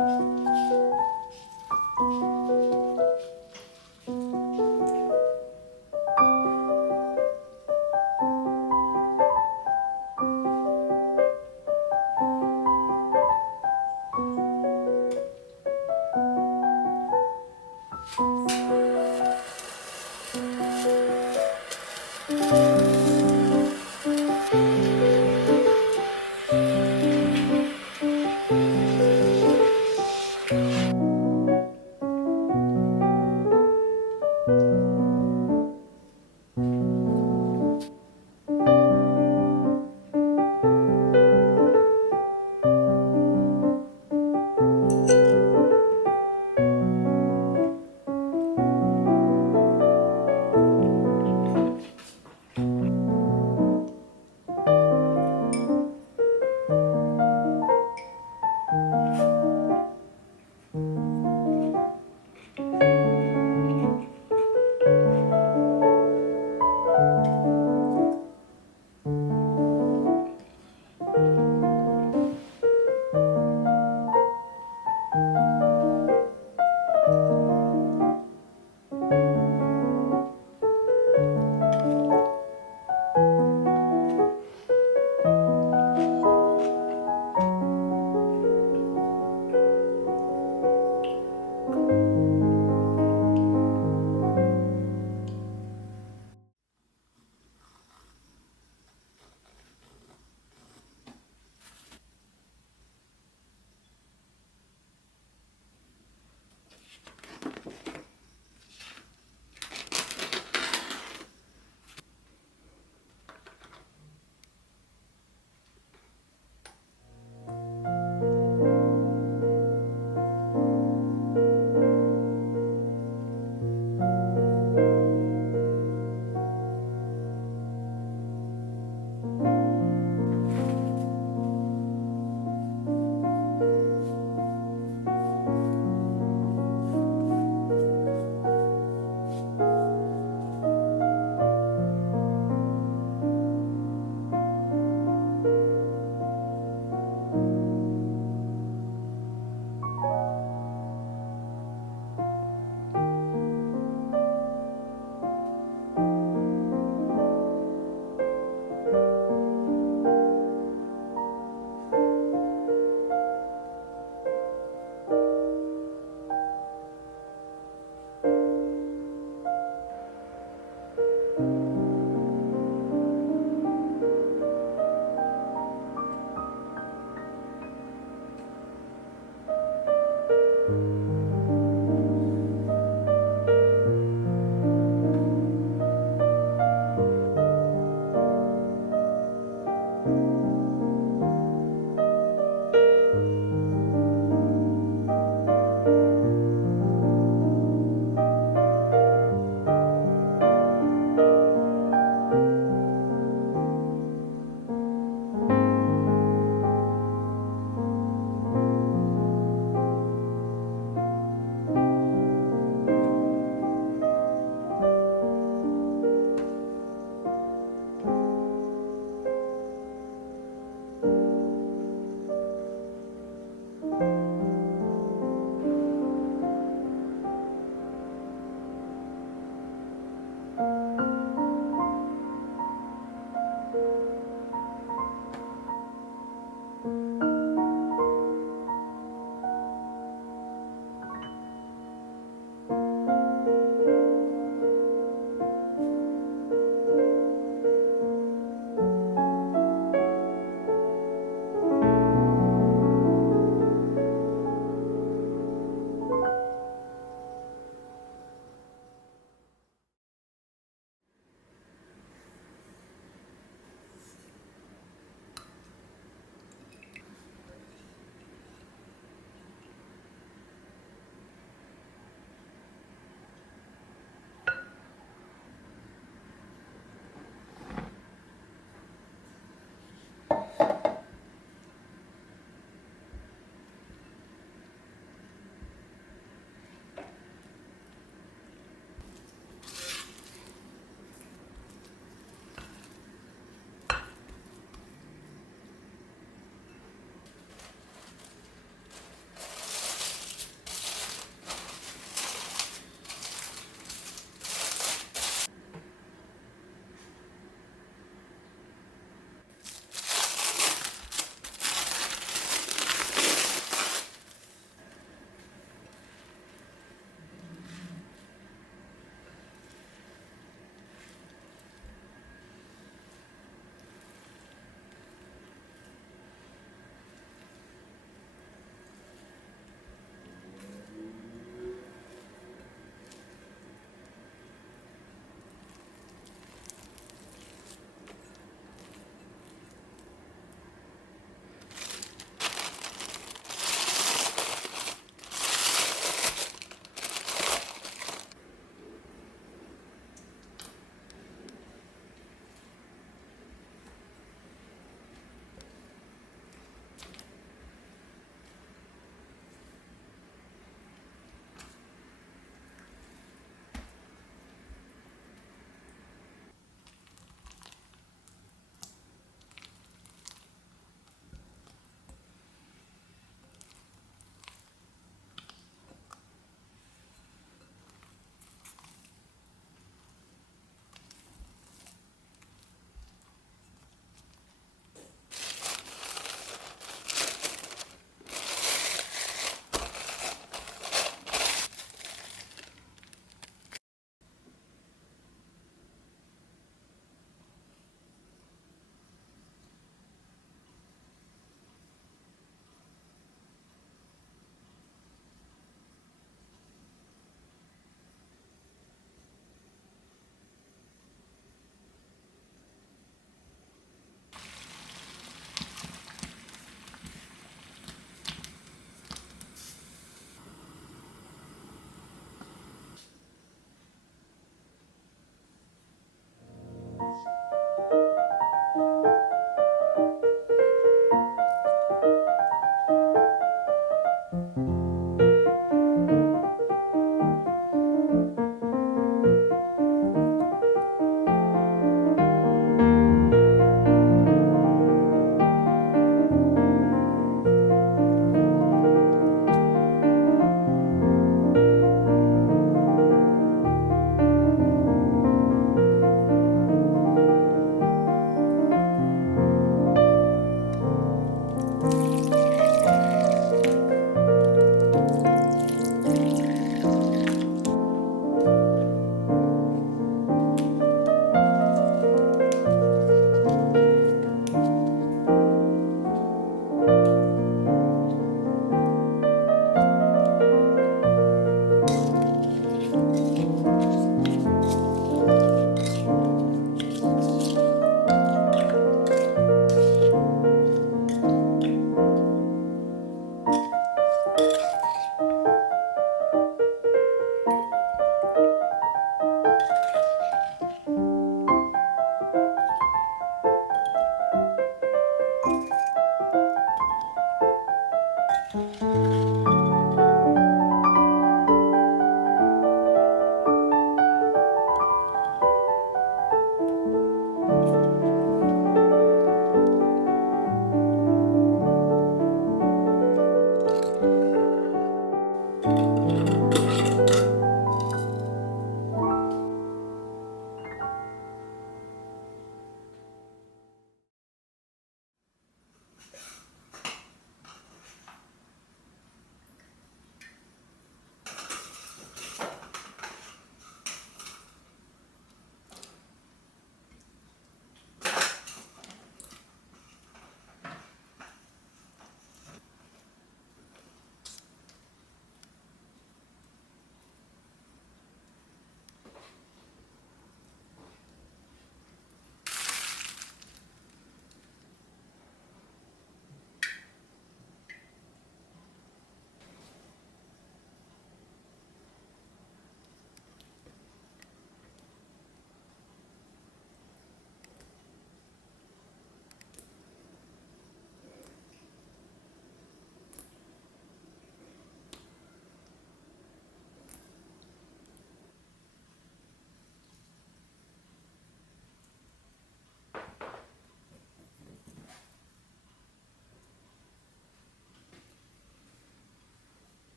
Música